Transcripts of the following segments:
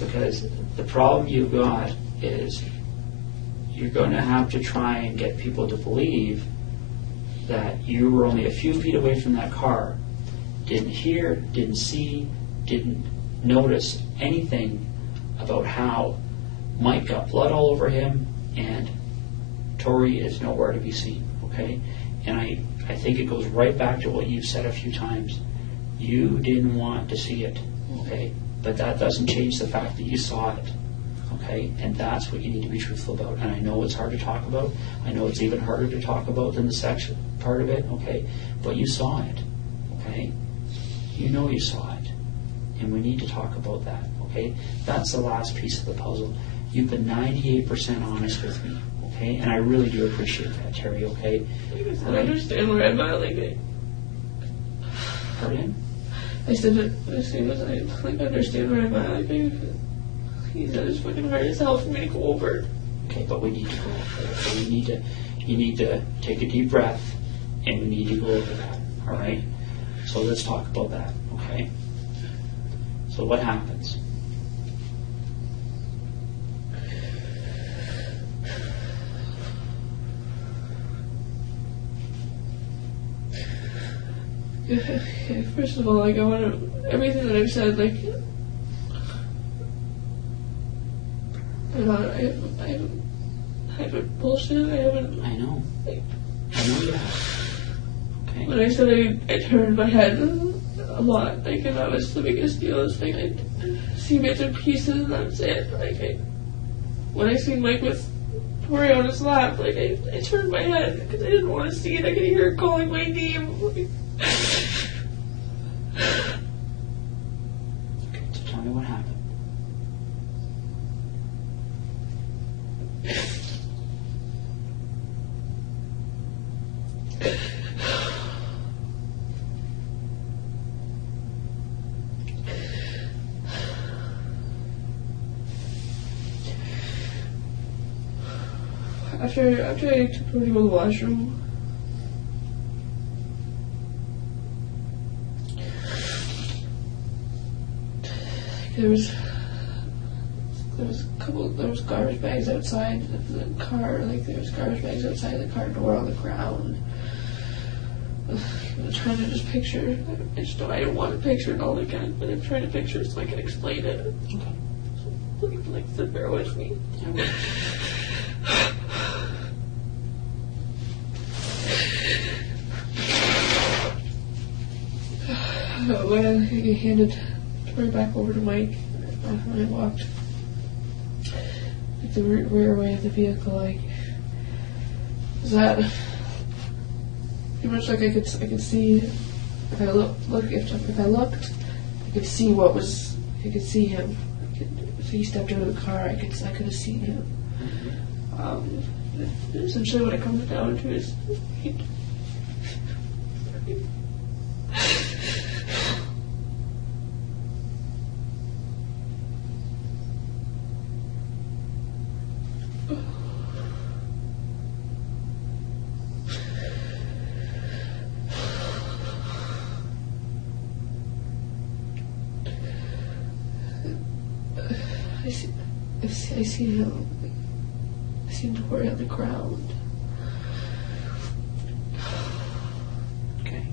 Because the problem you've got is you're going to have to try and get people to believe that you were only a few feet away from that car, didn't hear, didn't see, didn't notice anything about how Mike got blood all over him and Tori is nowhere to be seen, okay? And I think it goes right back to what you've said a few times. You didn't want to see it, okay? But that doesn't change the fact that you saw it, okay? And that's what you need to be truthful about. And I know it's hard to talk about. I know it's even harder to talk about than the sex part of it, okay? But you saw it, okay? You know you saw it. And we need to talk about that, okay? That's the last piece of the puzzle. You've been 98% honest with me, okay? And I really do appreciate that, Terri, okay? I understand where I'm at, like, Pardon? I said it as soon as I understand where I'm at. Like, he said it's fucking hard as hell for me to go over. Okay, but we need to go over it. So you need to take a deep breath, and we need to go over that, all right? So let's talk about that, okay? So what happens? First of all, like, I want to, everything that I've said, like, I haven't bullshit, I know. Like, I know you have. Okay. When I said I turned my head a lot, like, and that was the biggest deal, is, like, I'd see bits and pieces, and that's it. Like, when I seen Mike with Tori on his lap, like, I turned my head, because I didn't want to see it. I could hear her calling my name. Okay, so tell me what happened. After I took her to go to the washroom, there was garbage bags outside the car, like there was garbage bags outside the car door on the ground. I'm trying to just picture, I don't want to picture it all again, but I'm trying to picture it so I can explain it. Okay. So bear with me. Okay. When I handed Tori back over to Mike, when I walked like the rear way of the vehicle, like, is that pretty much like I could see if I if I looked, I could see what was, I could see him. If he stepped out of the car, I could have seen him. Essentially, what it comes down to is. I see him. I see Tori on the ground. Okay.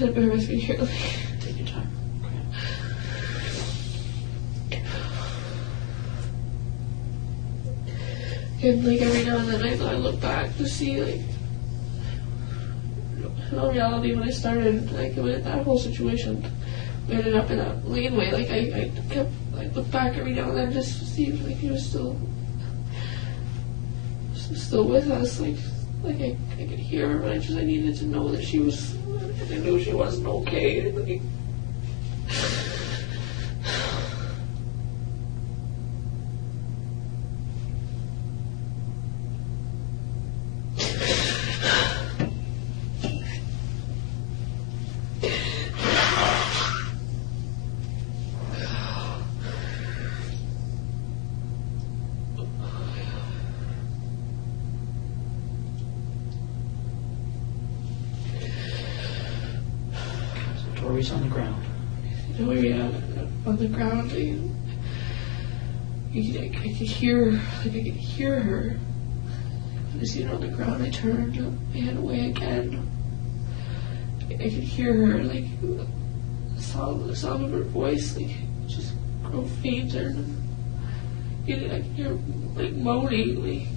Bear with me here. Take your time. Okay. And like every now and then I look back to see, like, in all reality, when I started, like, when that whole situation, we ended up in a laneway. Like, I look back every now and then just to see if, like, he was still with us. Like I could hear her, but I needed to know that she was, I knew she wasn't okay. Like, Tori's on the ground. Tori on the ground. I could hear her. When I see her on the ground, I turned my head away again. I could hear her, like, the sound of her voice, like, just grow fainter. I could hear her, like, moaning, like.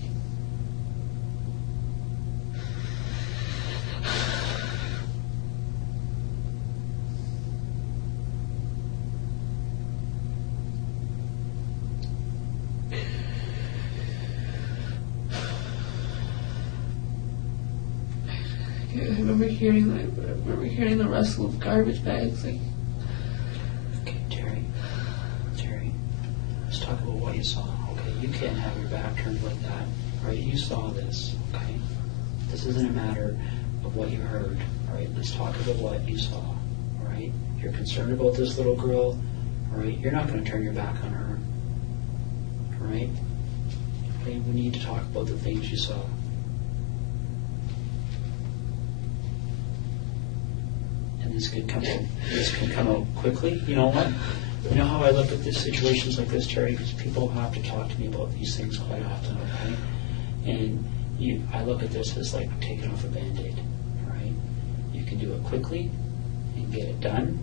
I remember hearing the rustle of garbage bags, like. Okay, Terri, let's talk about what you saw. Okay, you can't have your back turned like that. All right, you saw this. Okay, this isn't a matter of what you heard. All right, let's talk about what you saw. All right, you're concerned about this little girl. All right, you're not going to turn your back on her. All right. Okay, we need to talk about the things you saw. And this can come out quickly. You know what? You know how I look at these situations like this, Terri? Because people have to talk to me about these things quite often, okay? And I look at this as like taking off a Band-Aid, all right? You can do it quickly and get it done,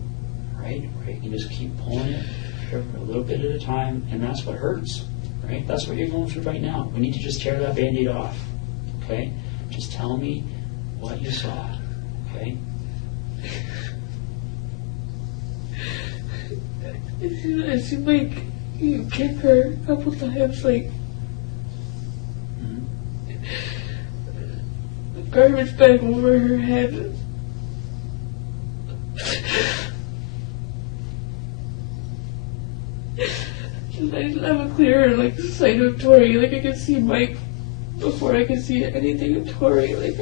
right? Or you can just keep pulling it for a little bit at a time, and that's what hurts, right? That's what you're going through right now. We need to just tear that Band-Aid off, okay? Just tell me what you saw, okay? It seemed like you kicked her a couple times, like. The garbage bag over her head. I didn't have a clear, like, sight of Tori. Like, I could see Mike before I could see anything of Tori. Like,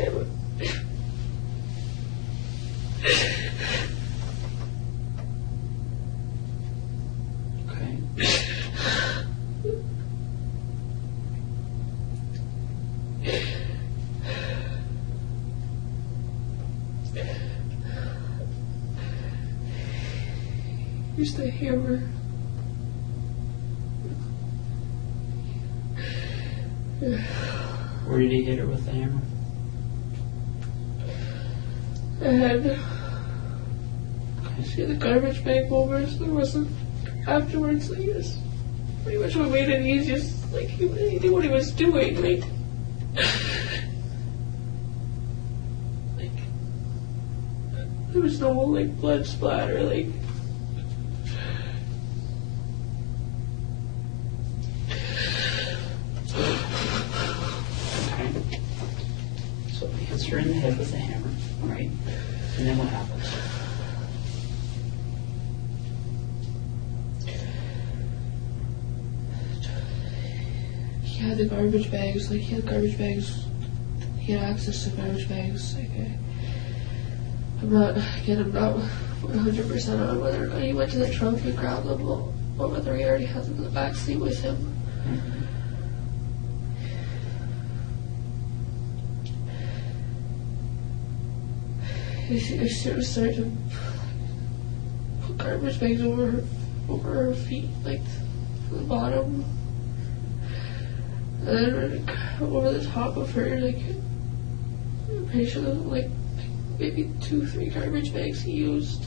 here's the hammer. Where did he hit her with the hammer? And I see the garbage bag over, so there wasn't afterwards. Like, just pretty much what made it easiest. Like, he knew what he was doing. Like, there was no like blood splatter. Like. Her in the head with the hammer, right? And then what happens? He had the garbage bags, like, he had access to garbage bags. Like, I'm not 100% on whether or not he went to the trunk and grabbed them, or whether he already had them in the back seat with him. Mm-hmm. I sort of started to put garbage bags over her feet, like from the bottom, and then over the top of her, like, I'm pretty sure there was like maybe 2-3 garbage bags he used.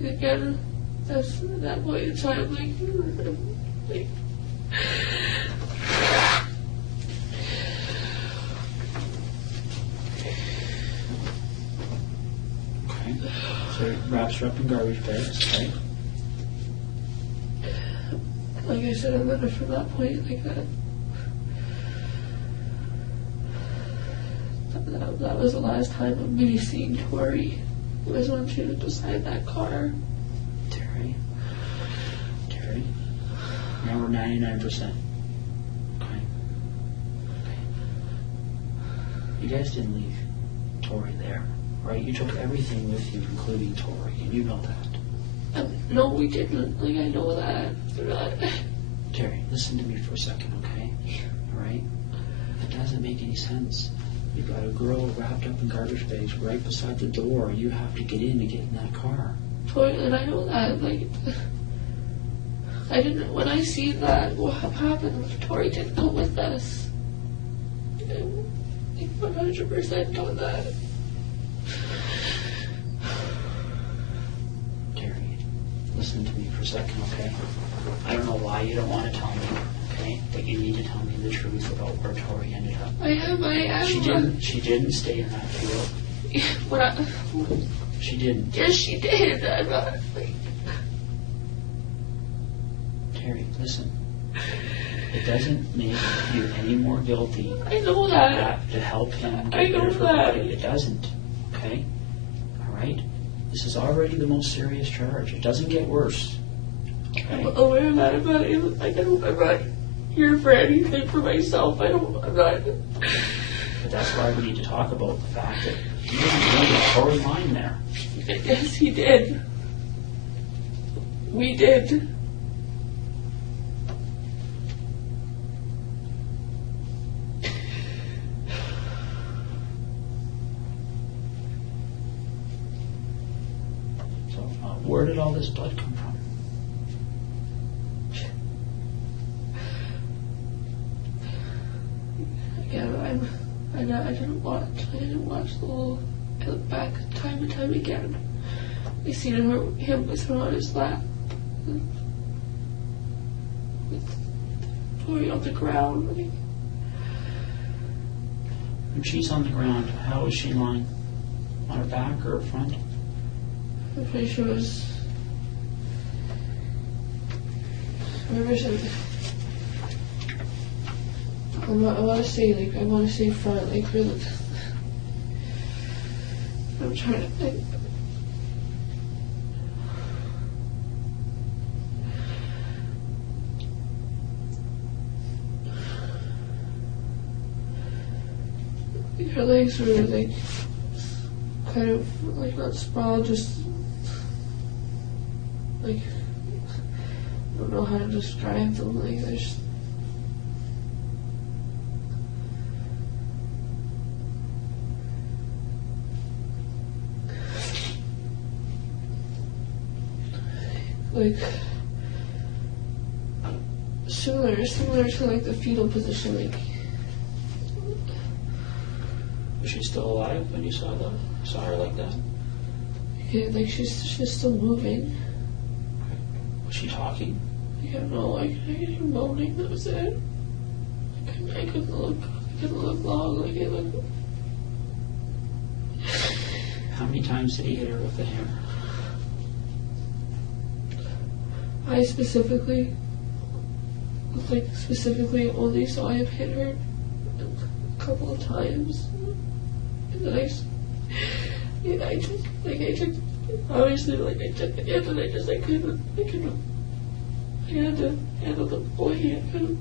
And again, that's at that point in time, like. So it wraps her up in garbage bags, right? Like I said, and then from that point, like that was the last time of me seeing Tori. It was when she was beside that car. Terri, now we're 99%. Okay. You guys didn't leave Tori there. Right, you took everything with you, including Tori, and you know that. No, we didn't. Like, I know that. Terri, listen to me for a second, okay? All right? That doesn't make any sense. You've got a girl wrapped up in garbage bags right beside the door. You have to get in to get in that car. Tori, and I know that, like, I didn't, when I seen that, what happened, Tori didn't go with us. I'm 100% on that. Terri, listen to me for a second, okay? I don't know why you don't want to tell me, okay? But you need to tell me the truth about where Tori ended up. I am. She didn't stay in that field. She didn't. Yes, she did. I'm not, like... Terri, listen. It doesn't make you any more guilty. I know that. To help him I get rid know of her that. body. It doesn't. Okay? All right? This is already the most serious charge. It doesn't get worse. Okay? I'm aware of that. I'm not here for anything for myself. I'm not. But that's why we need to talk about the fact that he didn't really get Tori mine there. Yes, he did. We did. So, where did all this blood come from? Again, I didn't watch the whole. I look back time and time again. I seen him with her on his lap, with Tori on the ground. Like, When she's on the ground, how is she lying? On her back or her front? I'm pretty sure it was. I remember something. I want to say front, like for the. I'm trying to think. Her legs were like kind of like not sprawled, just like I don't know how to describe them. Like they're just. Like similar to like the fetal position, like. Was she still alive when you saw her like that? Yeah, like she's still moving. Was she talking? I don't know, like I could hear moaning. That was it. I couldn't look long. Like it looked. How many times did he hit her with the hammer? I specifically only saw him hit her a couple of times. And then I took the hit and I couldn't, I had to handle the boy. I couldn't.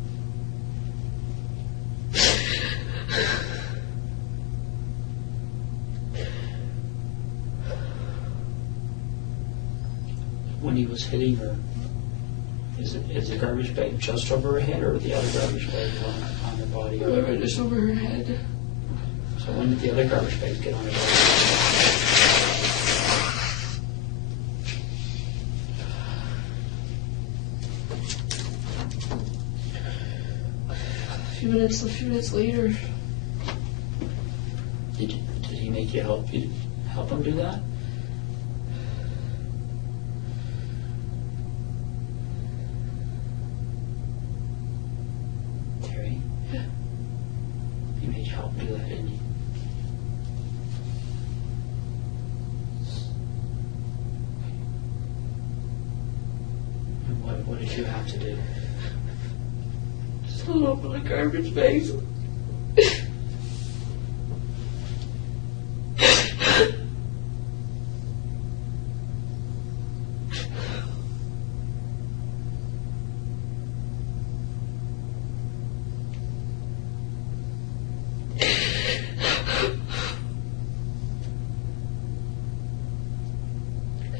When he was hitting her, is the garbage bag just over her head or the other garbage bag on her body? Or just over her head. So when did the other garbage bags get on her body? A few minutes later. Did he make you help him do that? Terri? Yeah. He made you help him do that, didn't he? And what did you have to do? Just hold open the garbage bags.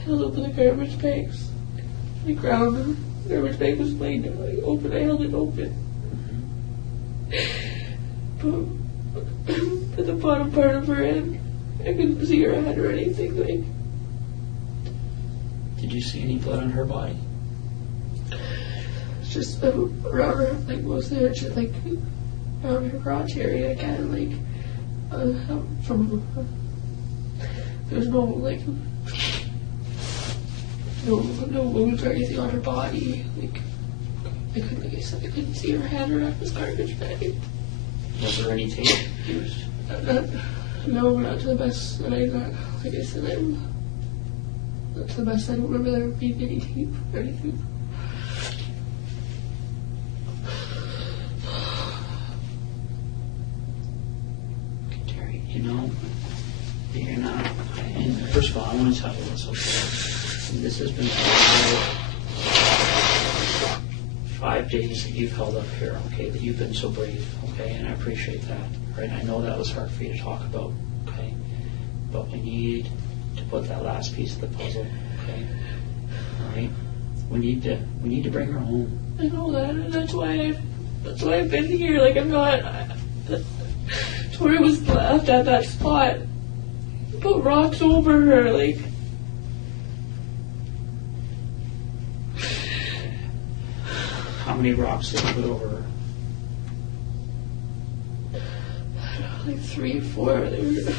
Held open the garbage bags. The ground, the garbage bag was laid open. I held it open. But the bottom part of her head. I couldn't see her head or anything. Like, did you see any blood on her body? it's just around her, like mostly her, just like around her crotch area, kind of like from. There's no like no wounds or anything on her body. Like I couldn't, like I said, I couldn't see her head around this garbage bag. Was there any tape used? No, not to the best that I got. Like I said, not to the best. I don't remember there being any tape or anything. Okay, Terry, you know, you're not. And first of all, I want to tell you what's okay. This has been 5 days that you've held up here, okay, that you've been so brave, okay, and I appreciate that, right? I know that was hard for you to talk about, okay, but we need to put that last piece of the puzzle, okay, all right? We need to bring her home. I know that, and that's why I've been here. Like I'm not. Tori was left at that spot. Put rocks over her, like. How many rocks did you put over her? Like 3 or 4. They were.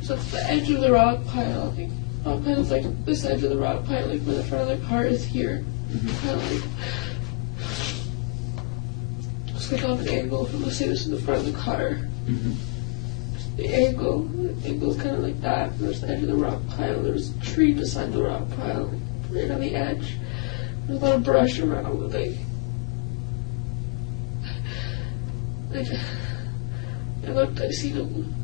So it's the edge of the rock pile. Like rock pile is like this edge of the rock pile, like where the front of the car is here. Kind of like. It's like on an angle from let's say this is the front of the car. Mm-hmm. The angle's kind of like that. There's the edge of the rock pile. There's a tree beside the rock pile, right on the edge. There's a lot of brush around. Like I looked, I seen him.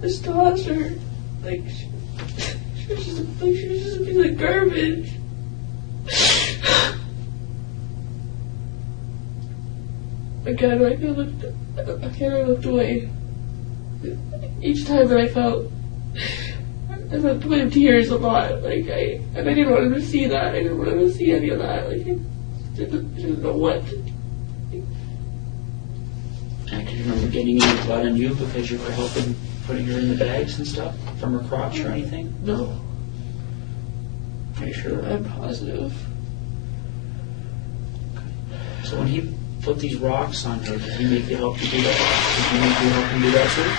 Just tossed her, like she was just a piece of garbage. Again, I looked away. Each time that I felt point of tears a lot. Like I didn't want him to see that. I didn't want him to see any of that. Like I didn't know what. And do you remember getting any blood on you because you were helping putting her in the bags and stuff from her crotch or anything? No. Are you sure? I'm positive. So when he put these rocks on her, did he make you help you do that? Did he make you help him do that too?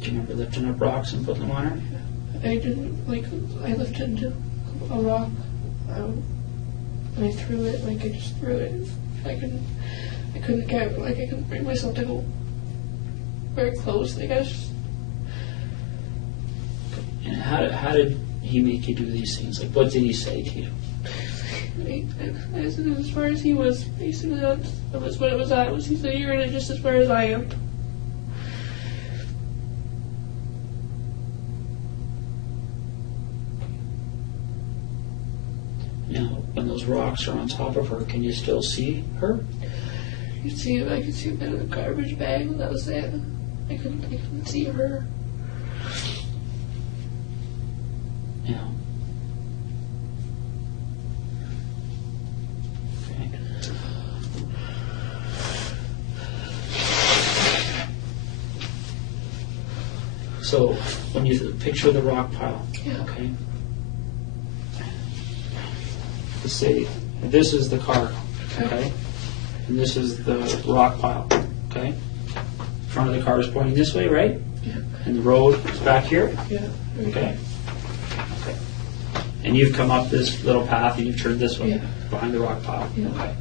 Do you remember lifting up rocks and putting them on her? I didn't, like, I lifted a rock, and I threw it, like, I just threw it. I couldn't bring myself to go very close, I guess. And how did he make you do these things? Like, what did he say to you? I said as far as he was, basically that was what it was at. He said, you're in it just as far as I am. Now, when those rocks are on top of her, can you still see her? I could see a bit of the garbage bag, that was it. I couldn't see her. Yeah. Okay. So, when you picture the rock pile, Yeah. okay? Let's say this is the car, okay? And this is the rock pile, okay? Front of the car is pointing this way, right? Yeah. And the road is back here? Yeah. Okay. Okay. And you've come up this little path and you've turned this way, Yeah. behind the rock pile. Yeah. Okay.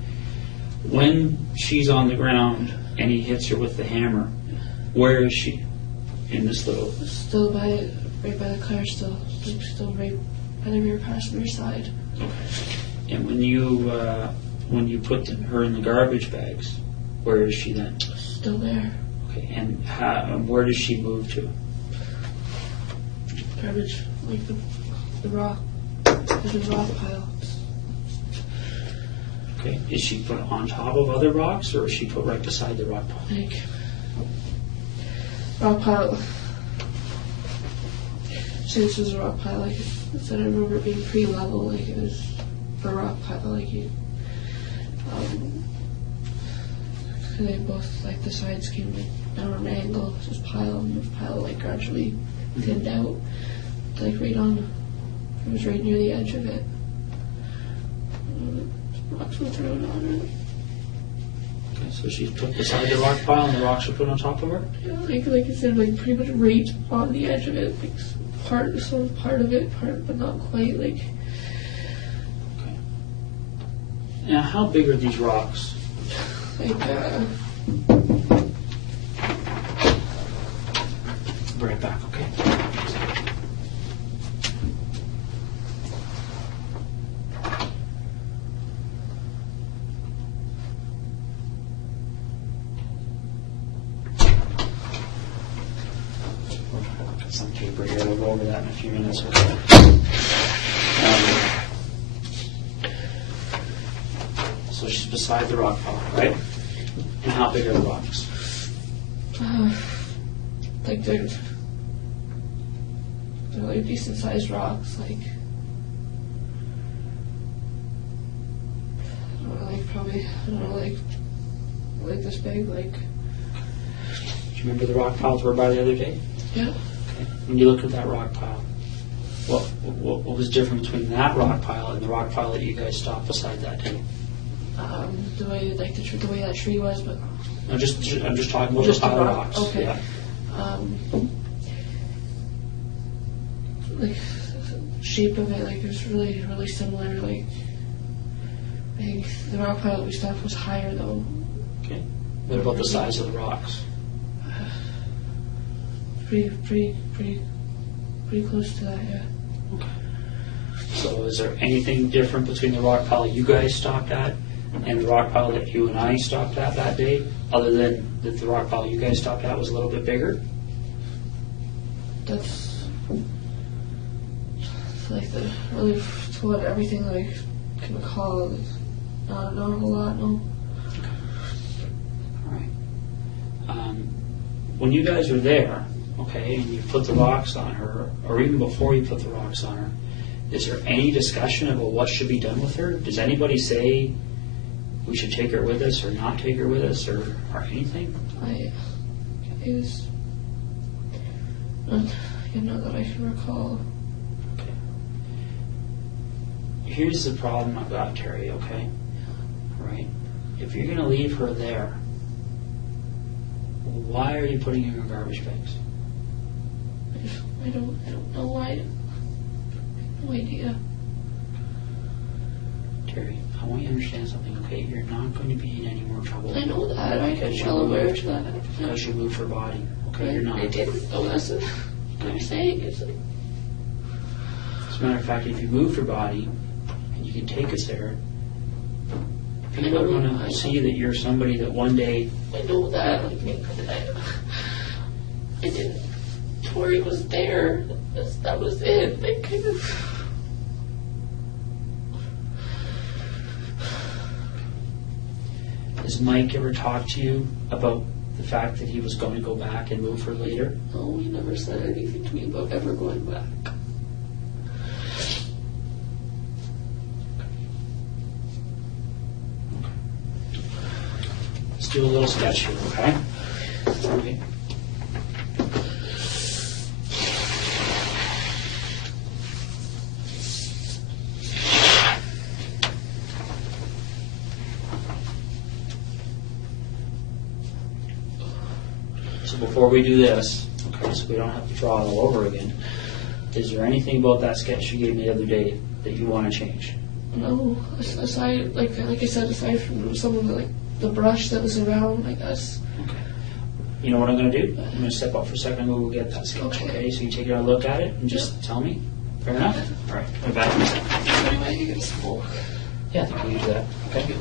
When she's on the ground and he hits her with the hammer, where is she in this little? Still right by the car, still right by the rear passenger side. Okay. And when you put her in the garbage bags, where is she then? Still there. Okay. And where does she move to? Garbage, like the rock. There's a rock pile. Okay. Is she put on top of other rocks, or is she put right beside the rock pile? Like rock pile. say this was a rock pile, like, I remember it being pretty level, like, it was a rock pile, like, you, they both, like, the sides came, like, down on an angle, just pile, and the pile, like, gradually thinned out, like, right on, it was right near the edge of it. Rocks were thrown on her. Okay, so she took beside the rock pile and the rocks were put on top of her? Yeah, like I said, like, pretty much right on the edge of it, like, part of it, but not quite, like. Okay. Now, how big are these rocks? Like, Bring it back, okay? Got some paper here. We'll go over that in a few minutes. Okay. So she's beside the rock pile, right? And how big are the rocks? like they're like decent sized rocks, like, I don't know, like probably, I don't know, like this big, like. Do you remember the rock piles were by the other day? Yeah. Okay. When you looked at that rock pile, what was different between that rock pile and the rock pile that you guys stopped beside that day? The way, like, the way that tree was, but. I'm just talking about Just the pile the of rock, rocks. okay. Yeah. Like, shape of it, like, it was really, really similar, like, I think the rock pile that we stopped was higher, though. Okay. What about the size of the rocks? Pretty close to that, yeah. Okay. So is there anything different between the rock pile you guys stopped at and the rock pile that you and I stopped at that day, other than that the rock pile you guys stopped at was a little bit bigger? That's like the really to what everything that I can recall. Like, not a whole lot, no. All right. When you guys were there, okay, and you put the rocks on her, or even before you put the rocks on her, is there any discussion about what should be done with her? Does anybody say we should take her with us or not take her with us or anything? It was not that I can recall. Okay. Here's the problem I've got, Terry, okay? Right? If you're going to leave her there, why are you putting her in garbage bags? I don't know why. No idea. Terry, I want you to understand something, okay? You're not going to be in any more trouble. I know that. I'm well aware of that. Because you moved her body, okay? You're not. I didn't know that's what I'm saying. It's like, As a matter of fact, if you moved her body and you can take us there, people are going to see that you're somebody that one day. I know that. Like, I didn't. Tori was there. That was it. They kind of. Has Mike ever talked to you about the fact that he was going to go back and move her later? No, he never said anything to me about ever going back. Let's do a little sketch here, okay? Okay. So before we do this, okay, so we don't have to draw it all over again, is there anything about that sketch you gave me the other day that you want to change? No, aside, like I said, aside from some of the brush that was around, I guess. Okay. You know what I'm going to do? I'm going to step up for a second and we'll get that sketch, okay? So you take a look at it and just tell me. Fair enough? All right. Come back in a second. Anyway, you get smoke. Yeah, I think we can do that. Okay.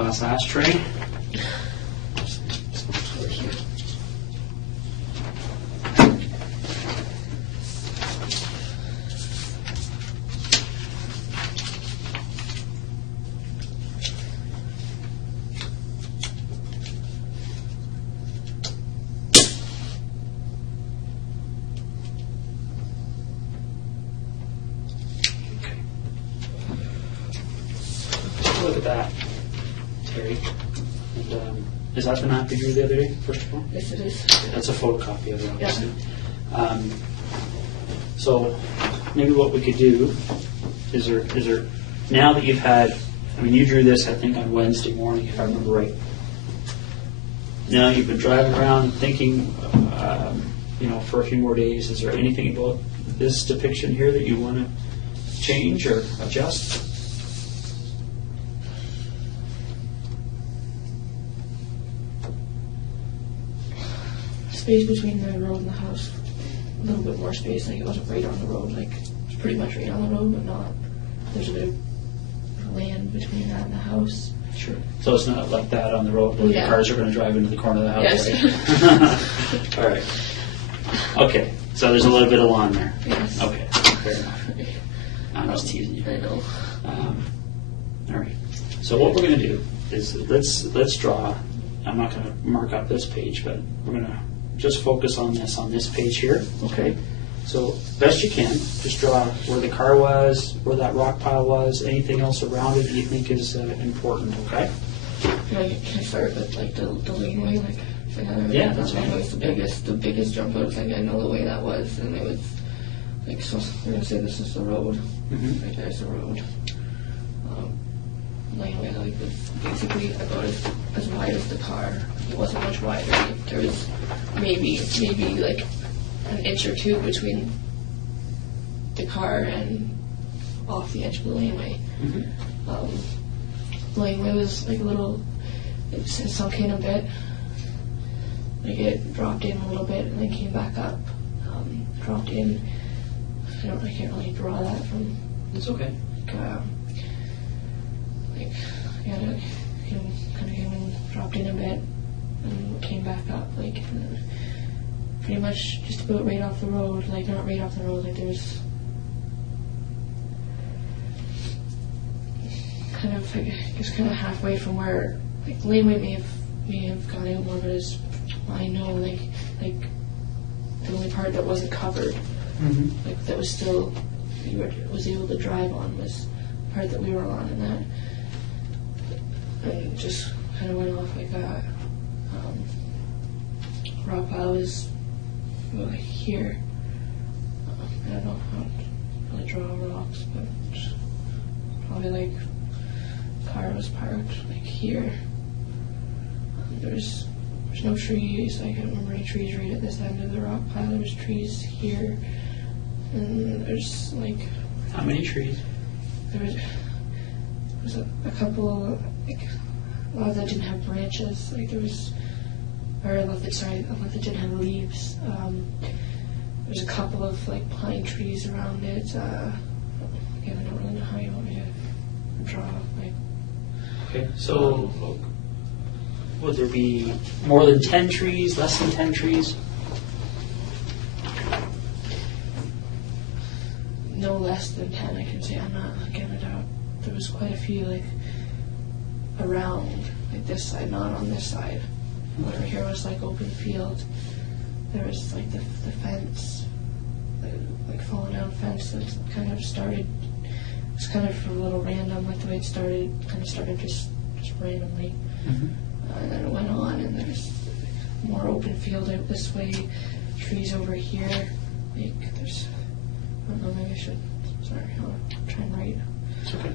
glass ashtray. Over here. Take a look at that, Terry. And, is that the map you drew the other day, first of all? Yes, it is. That's a photocopy of it, Yeah. obviously. So maybe what we could do is there, now that you've had, I mean, you drew this, I think, on Wednesday morning, if I remember right. Now you've been driving around and thinking, for a few more days, is there anything about this depiction here that you want to change or adjust? Space between the road and the house. A little bit more space. Like it wasn't right on the road. Like it was pretty much right on the road, but not. There's a bit of land between that and the house. Sure. So it's not like that on the road where Yeah. the cars are going to drive into the corner of the house, Yes. right? All right. Okay. So there's a little bit of lawn there. Yes. Okay. Fair enough. I'm just teasing you. I know. All right. So what we're going to do is let's draw. I'm not going to mark up this page, but we're going to just focus on this page here. Okay. So best you can, just draw where the car was, where that rock pile was, anything else around it that you think is important. Okay. Like, can I start with like the laneway? Like, Yeah, that's that fine. was the biggest jump out. Like I know the way that was, and it was like so. We're gonna say this is the road. Mhm. Right there's the road. Laneway like was basically about as wide as the car. It wasn't much wider. Like, there was maybe like an inch or two between the car and off the edge of the laneway. Mhm. The laneway was like a little, it sunk in a bit. Like it dropped in a little bit and then came back up. Dropped in. I can't really draw that from It's okay. like it came and dropped in a bit and came back up. Like and then pretty much just about right off the road. Like not right off the road. Like there's kind of I guess kind of halfway from where like the laneway may have gone out more, but as I know like the only part that wasn't covered, Mhm. like that was still was able to drive on was the part that we were on, and just kind of went off like that. Rock pile was like here. I don't know how to really draw rocks, but probably like car was parked like here. There's no trees. I can't remember any trees right at this end of the rock pile. There's trees here, and there's like How many trees? there was a couple like a lot that didn't have branches. Like there was, or a lot that didn't have leaves. There's a couple of like pine trees around it. Again, I don't really know how you want me to draw. Like Okay. So would there be more than 10 trees, less than 10 trees? no less than 10, I can say. I'm not giving it out. There was quite a few like around like this side, not on this side. Over here was like open field. There was like the fence, like fallen down fence that kind of started. It was kind of a little random, like the way it started. Kind of started just randomly, and then it went on. And there's more open field out this way. Trees over here. Like there's. I don't know. Maybe I should. Sorry, I'll try and write. It's okay.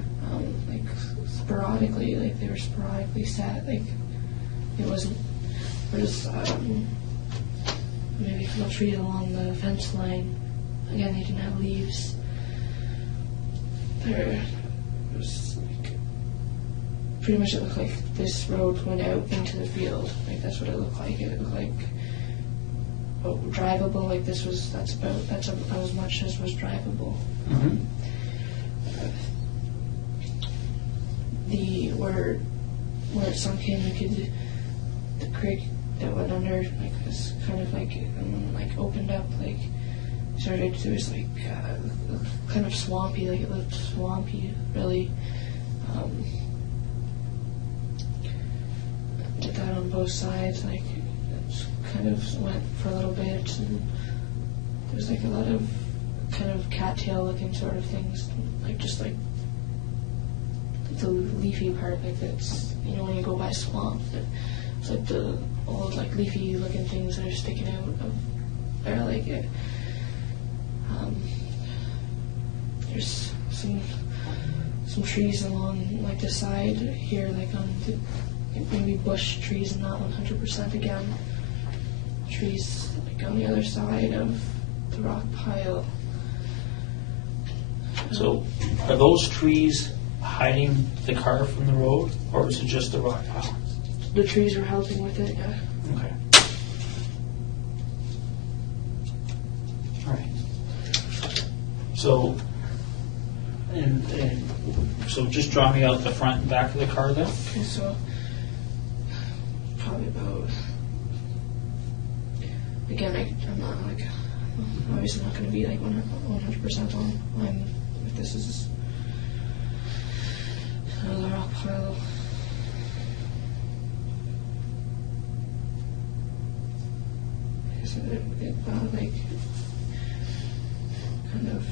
Like sporadically, like they were sporadically set. Like it wasn't. There's maybe little trees along the fence line. Again, they didn't have leaves. There was like pretty much it looked like this road went out into the field. Like that's what it looked like. It looked like drivable. Like that's about as much as was drivable. where it sunk in, the creek that went under, like, was kind of like, opened up, like, started, there was like, kind of swampy, like it looked swampy, really. Did that on both sides, like, it kind of went for a little bit, and there was like a lot of kind of cattail looking sort of things, like just like the leafy part, like that's, you know, when you go by swamp, it's like the old like leafy looking things that are sticking out of there, like it. There's some trees along like the side here, like on the, maybe bush trees, not 100% again. Trees like on the other side of the rock pile. So, are those trees hiding the car from the road, or is it just the rock pile? The trees are helping with it, yeah. Okay. All right. So, and so just draw me out the front and back of the car then. Okay, so probably about, again, I'm not like, obviously not going to be like 100% on if this is another rock pile. So it like kind of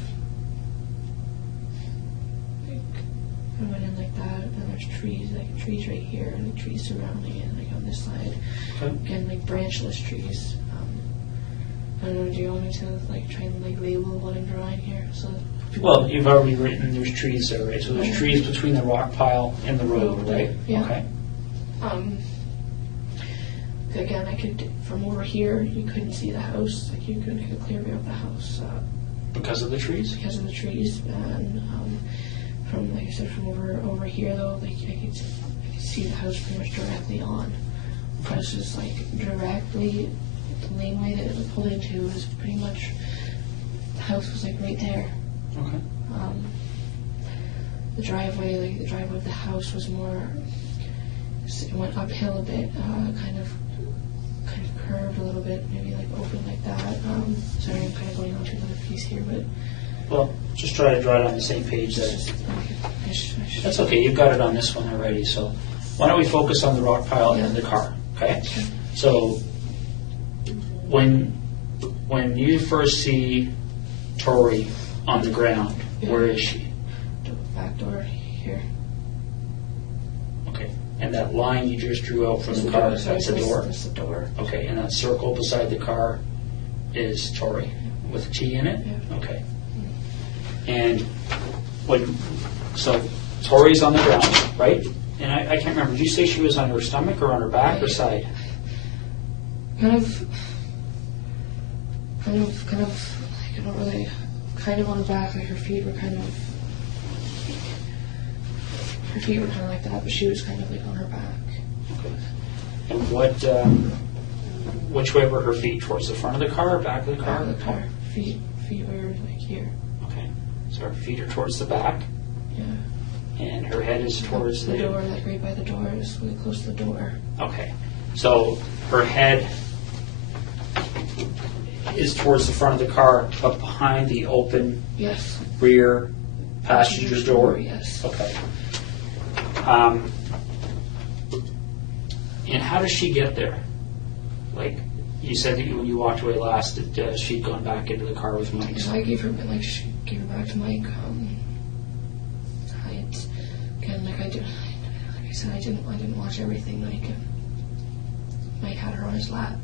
like I went in like that, and there's trees, like trees right here, and the trees surrounding it, like on this side. Okay. Again, like branchless trees. I don't know, do you want me to like try and like label what I'm drawing here? So Well, you've already written there's trees there, right? So there's trees between the rock pile and the road, right? Yeah. Okay. Again, I could, from over here, you couldn't see the house. Like you couldn't get a clear view of the house Because of the trees? because of the trees. And from, like I said, from over here though, like I could see the house pretty much directly on. The house is like directly, the laneway that it was pulled into was pretty much, the house was like right there. Okay. The driveway of the house was more, it went uphill a bit, kind of curved a little bit, maybe like open like that. Sorry, I'm kind of going on to another piece here, but Well, just try to draw it on the same page there. That's okay, you've got it on this one already, so why don't we focus on the rock pile and the car, okay? Okay. So, when you first see Tori on the ground, where is she? The back door here. Okay, and that line you just drew out from the car, that's the door? That's the door. Okay, and that circle beside the car is Tori, with a T in it? Yeah. Okay. And so Tori's on the ground, right? And I can't remember, did you say she was on her stomach or on her back or side? Kind of, like, I don't really, kind of on the back, like her feet were kind of like that, but she was kind of like on her back. Okay. And which way were her feet? Towards the front of the car or back of the car? Back of the car. Feet were like here. Okay. So her feet are towards the back, Yeah. and her head is towards the door, like right by the door, is really close to the door. Okay. So her head is towards the front of the car, but behind the open Yes. rear passenger door? Yes. Okay. And how does she get there? Like, you said that when you walked away last, that she'd gone back into the car with Mike. Because I gave her, like, she gave her back to Mike. Like I said, I didn't watch everything. Like, Mike had her on his lap.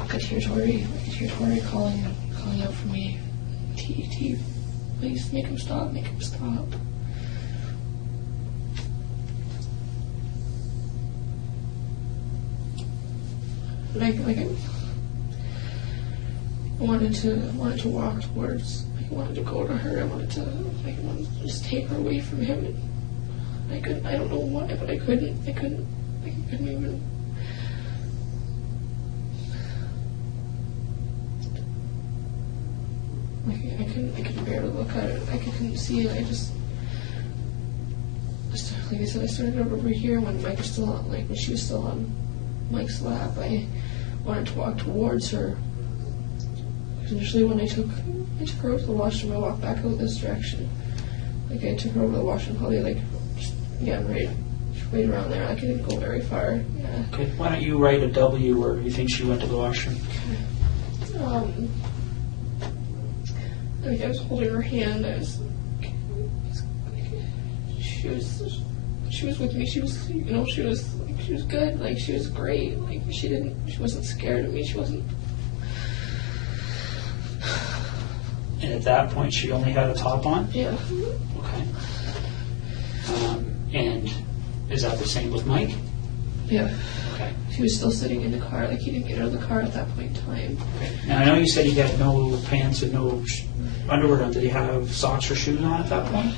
I could hear Tori calling out for me. T, please make him stop. Like I wanted to walk towards. I wanted to go to her. I wanted to just take her away from him. And I couldn't. I don't know why, but I couldn't. I couldn't even. I couldn't bear to look at it. I couldn't see it. I just like I said, I started over here when Mike was still on, like when she was still on Mike's lap. I wanted to walk towards her. Initially, when I took her over to the washroom, I walked back out this direction. Like I took her over to the washroom, probably like just, yeah, right around there. Like I didn't go very far. Yeah. Okay. Why don't you write a W where you think she went to the washroom? Like I was holding her hand. She was with me. She was, you know, she was good. Like she was great. Like she wasn't scared of me. She wasn't. And at that point, she only had a top on? Yeah. Okay. And is that the same with Mike? Yeah. Okay. She was still sitting in the car. Like he didn't get out of the car at that point in time. Okay. Now I know you said he had no pants and no underwear on. Did he have socks or shoes on at that point?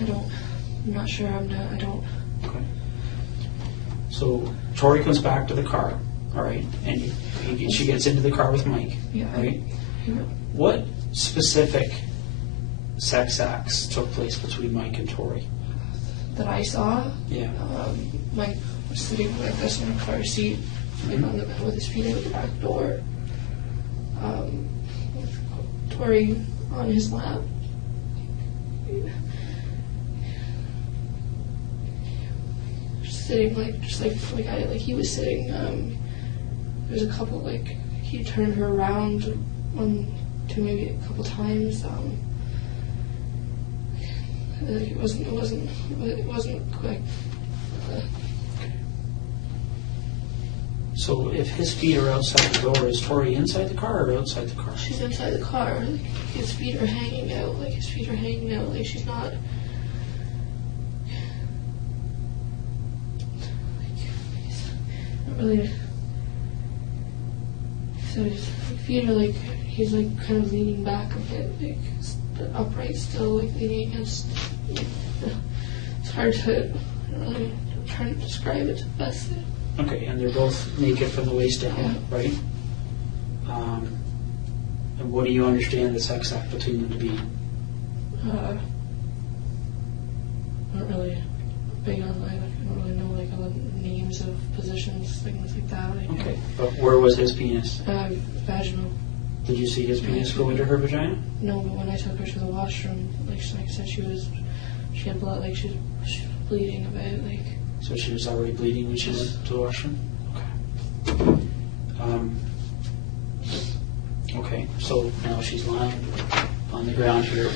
I'm not sure. I don't. Okay. So Tori comes back to the car, all right, and she gets into the car with Mike, Yeah. right? Yeah. What specific sex acts took place between Mike and Tori? That I saw. Yeah. Mike was sitting like this in a car seat, like on the bed with his feet out the back door. With Tori on his lap. Sitting like he was sitting. There's a couple like he turned her around maybe a couple times. It wasn't quick. So if his feet are outside the door, is Tori inside the car or outside the car? She's inside the car. Like, his feet are hanging out. Like she's not. Really, so his feet are like he's like kind of leaning back a bit, like upright still, like leaning against. It's hard to. I'm trying to describe it the best. Okay, and they're both naked from the waist down, Yeah. right? And what do you understand the sex act between them to be? Not really big on. I don't really know like all the names of positions, things like that. Okay, but where was his penis? Vaginal. Did you see his penis go into her vagina? No, but when I took her to the washroom, like I said, she had blood, like she was bleeding a bit, like. So she was already bleeding when she went to the washroom? Okay. Okay, so now she's lying on the ground here.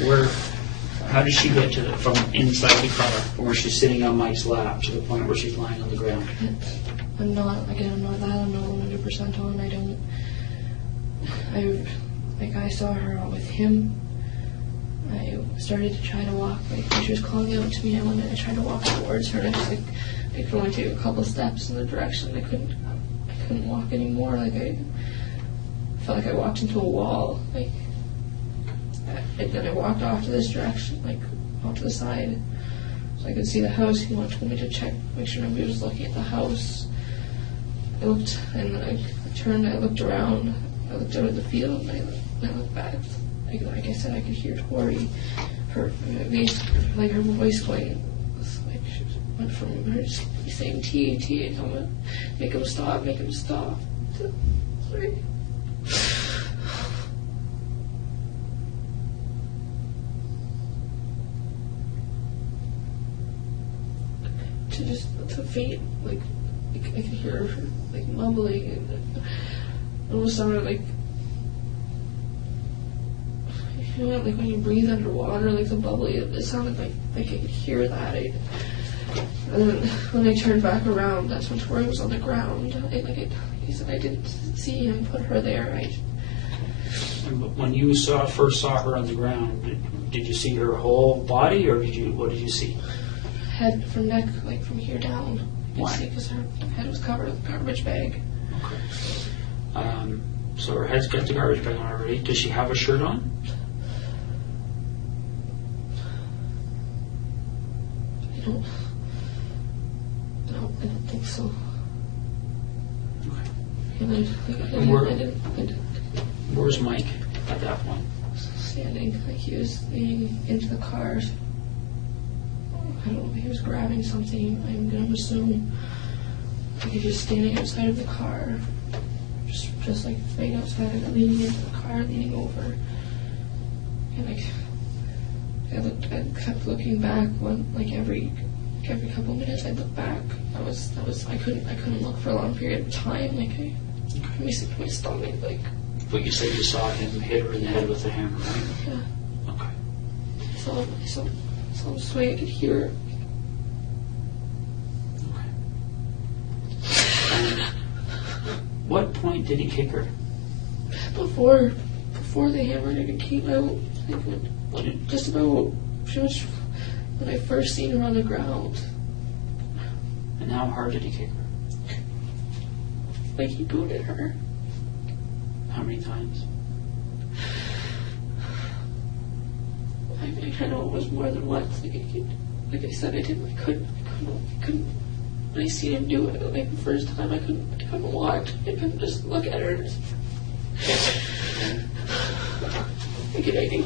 How did she get from inside the car, from where she's sitting on Mike's lap, to the point where she's lying on the ground? I'm not 100% on. I saw her with him. I started to try to walk, like when she was calling out to me, I tried to walk towards her, and I just I could only take a couple steps in the direction. I couldn't walk anymore. Like I felt like I walked into a wall. Like and then I walked off to this direction, like off to the side, so I could see the house. He told me to check, make sure nobody was looking at the house. I looked, and then I turned. I looked around. I looked out at the field, and I looked back. Like I said, I could hear Tori, her voice going, like she went from her just saying T, and I'm gonna make him stop. Sorry. To faint, like I could hear her like mumbling, and it almost sounded like. You know, like when you breathe underwater, like the bubbly, it sounded like I could hear that. And then when I turned back around, that's when Tori was on the ground. He said I didn't see him put her there. And when you first saw her on the ground, did you see her whole body, or what did you see? Head from neck, like from here down. Why? Because her head was covered with a garbage bag. Okay. So her head's got the garbage bag on already. Does she have a shirt on? I don't think so. Okay. Where's Mike at that point? Standing, like he was leaning into the car. don't know, he was grabbing something. I'm gonna assume like he was just standing outside of the car, just like right outside of it, leaning into the car, leaning over. And like I kept looking back when like every couple minutes I'd look back. I couldn't look for a long period of time. Like my stomach like. But you said you saw him hit her in the head with a hammer, right? Yeah. Okay. So I'm swaying, I could hear her. Okay. What point did he kick her? Before the hammer and it came out, like when just about pretty much when I first seen her on the ground. And how hard did he kick her? Like he booted her. How many times? I know it was more than once. Like I said, I couldn't. When I seen him do it, like the first time, I couldn't watch. I couldn't just look at her. I could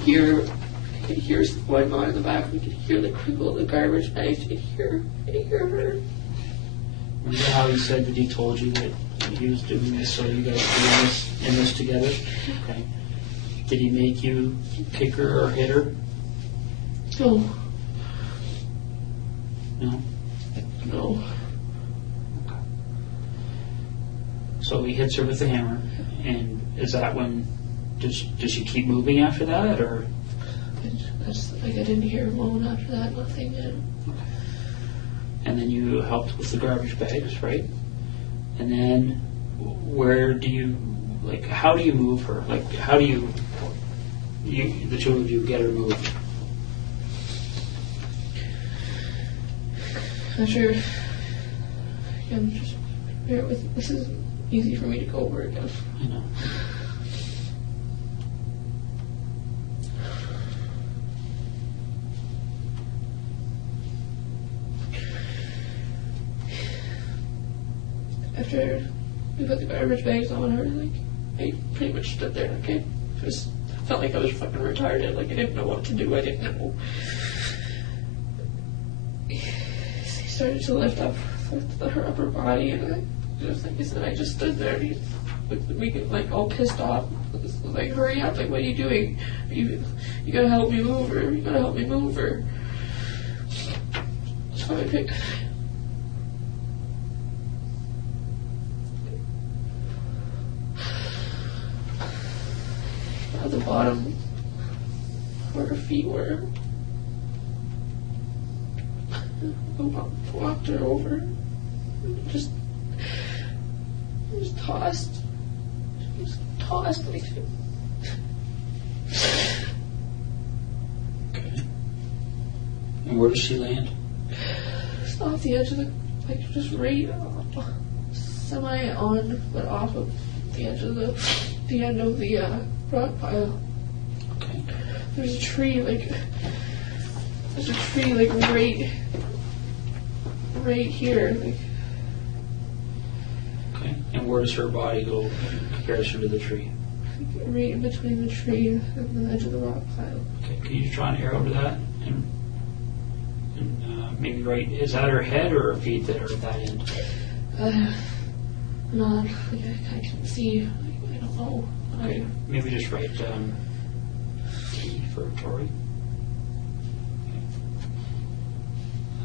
hear stuff going on in the back. We could hear the crinkle of the garbage bags. I could hear her. Remember how he said that he told you that he was doing this so you guys could be in this together? Okay. Did he make you kick her or hit her? No. No? No. Okay. So he hits her with the hammer, and is that when, does she keep moving after that, or? I didn't hear a moan after that, nothing. Yeah. Okay. And then you helped with the garbage bags, right? And then where do you, like, how do you move her? Like, how do you the two of you get her moved? Not sure. I'm just bear with. This is easy for me to go over again. I know. After we put the garbage bags on her, like I pretty much stood there. Like I felt like I was fucking retarded. Like I didn't know what to do. I didn't know. He started to lift up her upper body, and just like I said, I just stood there. We get like all pissed off. Like, hurry up! Like, what are you doing? You gotta help me move her. You gotta help me move her. So I picked. At the bottom where her feet were. I walked her over. Just tossed. Just tossed like. Okay. And where does she land? Just off the edge of the, like, just right semi on, but off of the edge of the end of the rock pile. Okay. There's a tree like right here. Like, Okay. And where does her body go in comparison to the tree? right in between the tree and the edge of the rock pile. Okay. Can you draw an arrow to that? And maybe right, is that her head or her feet that are at that end? Not, like, I can't see. I don't know. Okay. Maybe just write T for Tori.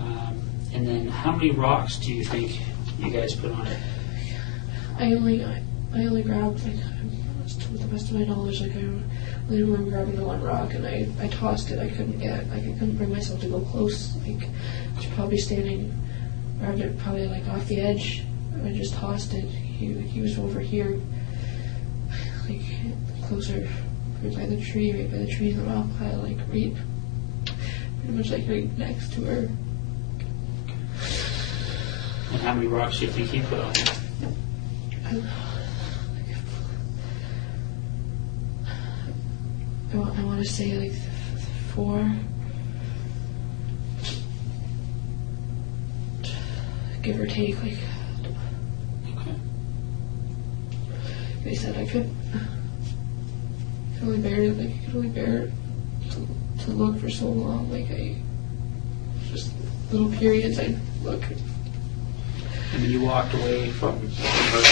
Okay. And then how many rocks do you think you guys put on it? I only grabbed, like, with the best of my knowledge, like, I only remember grabbing the one rock, and I tossed it. I couldn't bring myself to go close. Like, I was probably grabbed it probably like off the edge, and I just tossed it. He was over here, like, closer, right by the tree in the rock pile, like, pretty much like right next to her. And how many rocks do you think he put on it? I want to say like 4. Give or take, like. Okay. They said I could only bear it, like, I could only bear it to look for so long, like, just little periods. I look. And when you walked away from her,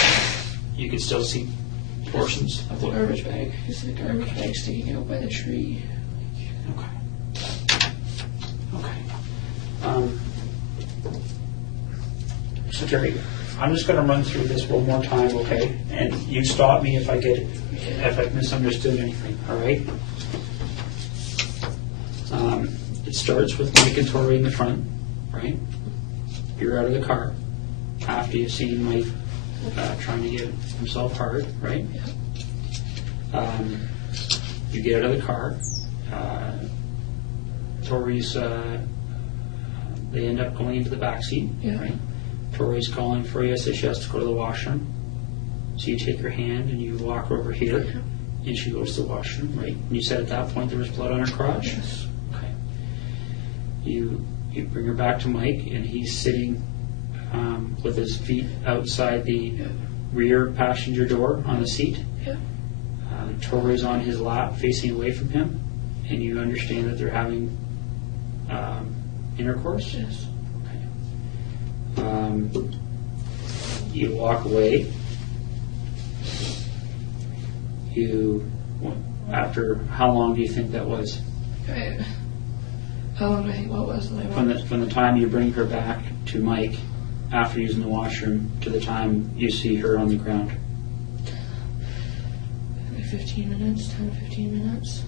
you could still see portions Of the garbage bag. You see the garbage bag sticking out by the tree. Okay. So Terri, I'm just going to run through this one more time, okay? And you stop me if I've misunderstood anything, all right? It starts with Mike and Tori in the front, right? You're out of the car after you've seen Mike trying to get himself hard, right? You get out of the car. Tori's, they end up going into the back seat, right? Tori's calling for you, says she has to go to the washroom. So you take her hand and you walk her over here, and she goes to the washroom, right? And you said at that point there was blood on her crotch? Yes. Okay. You bring her back to Mike, and he's sitting with his feet outside the rear passenger door on the seat. Yeah. Tori's on his lap facing away from him, and you understand that they're having intercourse? Yes. You walk away. After how long do you think that was? How long do I think what was when I walked? From the time you bring her back to Mike after using the washroom to the time you see her on the ground? Maybe 15 minutes, 10 to 15 minutes.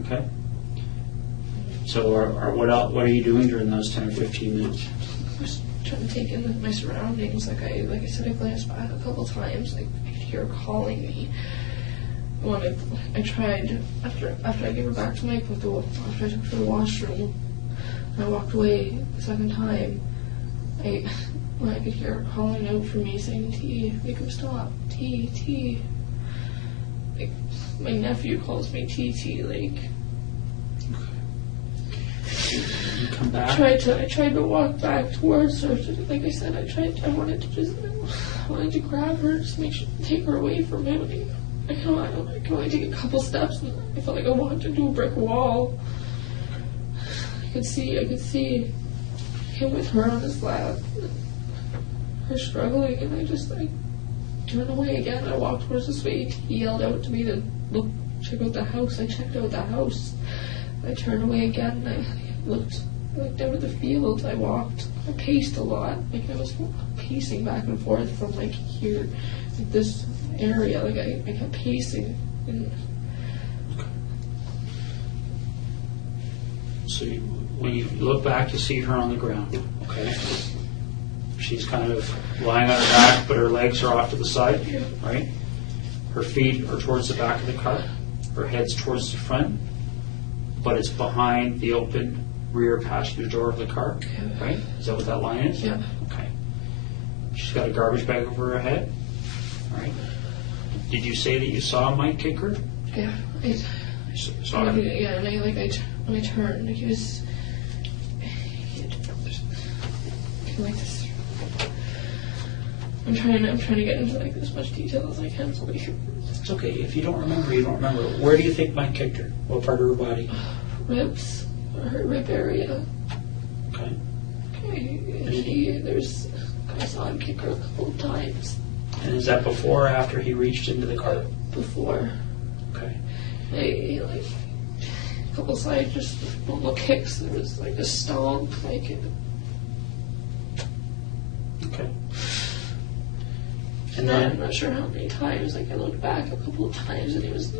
Okay. So what are you doing during those 10 or 15 minutes? Just trying to take in my surroundings. Like I said, I glanced back a couple times. Like I could hear her calling me. I tried after I gave her back to Mike after I took her to the washroom. And I walked away the second time. I could hear her calling out for me, saying, "T, make him stop. T." Like my nephew calls me TT. Like. You come back. I tried to walk back towards her. Like I said, I wanted to grab her, just take her away from him. I can only take a couple steps, and I felt like I wanted to do a brick wall. I could see him with her on his lap, her struggling, and I turned away again. I walked towards the suite. He yelled out to me to check out the house. I checked out the house. I turned away again, and I looked out at the field. I paced a lot. Like I was pacing back and forth from like here, like this area. Like I kept pacing. And so when you look back, you see her on the ground. Okay. She's kind of lying on her back, but her legs are off to the side, right? Her feet are towards the back of the car. Her head's towards the front, but it's behind the open rear passenger door of the car, right? Is that what that line is? Yeah. Okay. She's got a garbage bag over her head, right? Did you say that you saw Mike kick her? Yeah. Saw her? Yeah, and when I turned, he was like this. I'm trying to get into like as much detail as I can. So it's okay. If you don't remember, you don't remember. Where do you think Mike kicked her? What part of her body? Ribs, or her rib area. Okay. I saw him kick her a couple of times. And is that before or after he reached into the car? Before. Okay. Like a couple sides, just little kicks. There was like a stomp, like. Okay. And then I'm not sure how many times. Like I looked back a couple of times, and he was.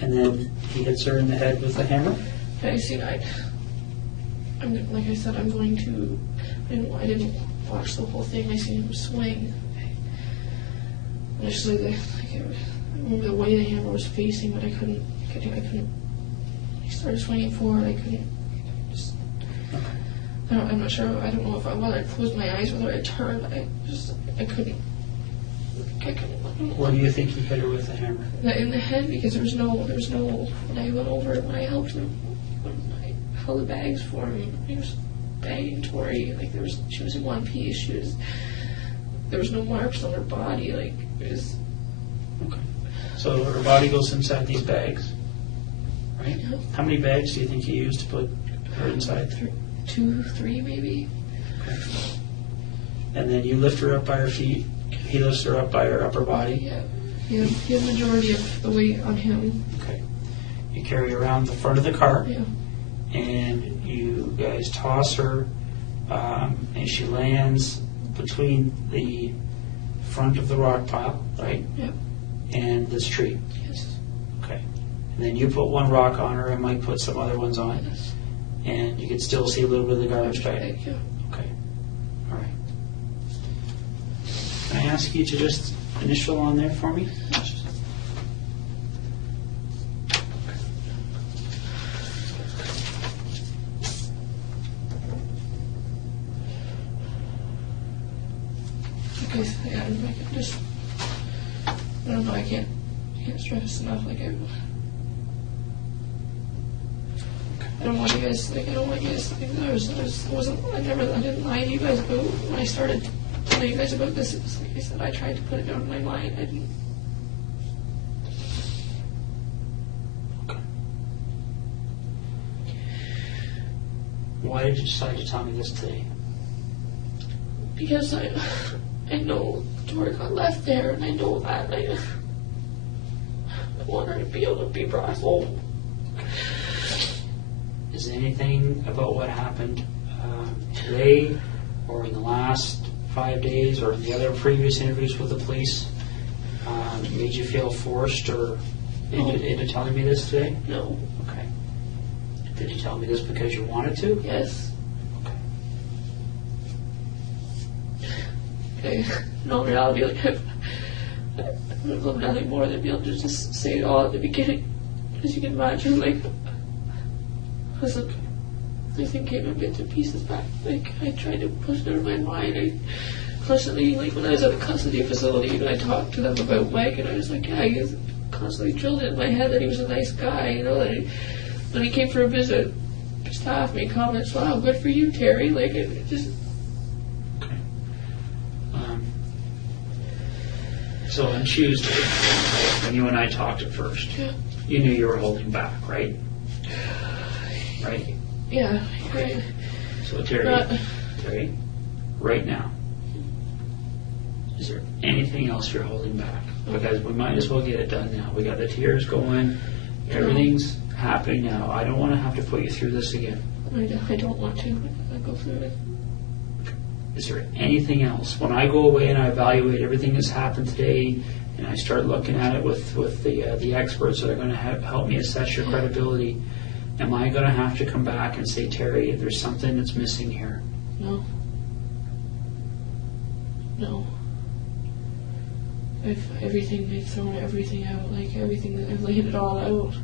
And then he hits her in the head with a hammer? I see. I'm like I said, I'm going to. I didn't watch the whole thing. I seen him swing. Initially, I remember the way the hammer was facing, but I couldn't. He started swinging forward. I couldn't. I'm not sure. I don't know whether I closed my eyes, whether I turned. I couldn't. Where do you think he hit her with the hammer? In the head, because there was no. When I went over, when I helped him, when I held the bags for him, he was bagging Tori. Like she was in one piece. There was no marks on her body. Like it was. Okay. So her body goes inside these bags, right? Yeah. How many bags do you think you used to put her inside? 2, 3 maybe. Okay. And then you lift her up by her feet. He lifts her up by her upper body. Yeah. He had majority of the weight on him. Okay. You carry her around the front of the car. Yeah. And you guys toss her, and she lands between the front of the rock pile, right? Yeah. And this tree. Yes. Okay. And then you put one rock on her, and Mike put some other ones on. Yes. And you can still see a little bit of the garbage bag. Yeah. Okay. All right. Can I ask you to just initial on there for me? Okay, so yeah, I can just, I don't know, I can't stress enough, like, I don't want you guys, like, I don't want you guys to think that I didn't lie to you guys about, when I started telling you guys about this, it was like I said, I tried to put it down in my mind, I didn't. Okay. Why did you decide to tell me this today? Because I know Tori got left there, and I know that, I want her to be able to be brought home. Is there anything about what happened today or in the last 5 days or in the other previous interviews with the police made you feel forced or into telling me this today? No. Okay. Did you tell me this because you wanted to? Yes. Okay. No, in reality, like, I would love nothing more than be able to just say it all at the beginning. As you can imagine, like, listen, everything came in bits and pieces back. Like, I tried to push it out of my mind. I constantly, like, when I was at a custody facility, and I talked to them about Mike, and I was like, yeah, he was constantly drilled it in my head that he was a nice guy, you know, that when he came for a visit, staff made comments, wow, good for you, Terry. Like, it just... So on Tuesday, when you and I talked at first, you knew you were holding back, right? Right? Yeah, right. So Terry, right now, is there anything else you're holding back? Because we might as well get it done now. We got the tears going, everything's happening now. I don't want to have to put you through this again. I don't want to. I'll go through it. Is there anything else? When I go away and I evaluate everything that's happened today, and I start looking at it with the experts that are going to help me assess your credibility, am I going to have to come back and say, Terry, there's something that's missing here? No. No. I've thrown everything out, like everything, I've laid it all out.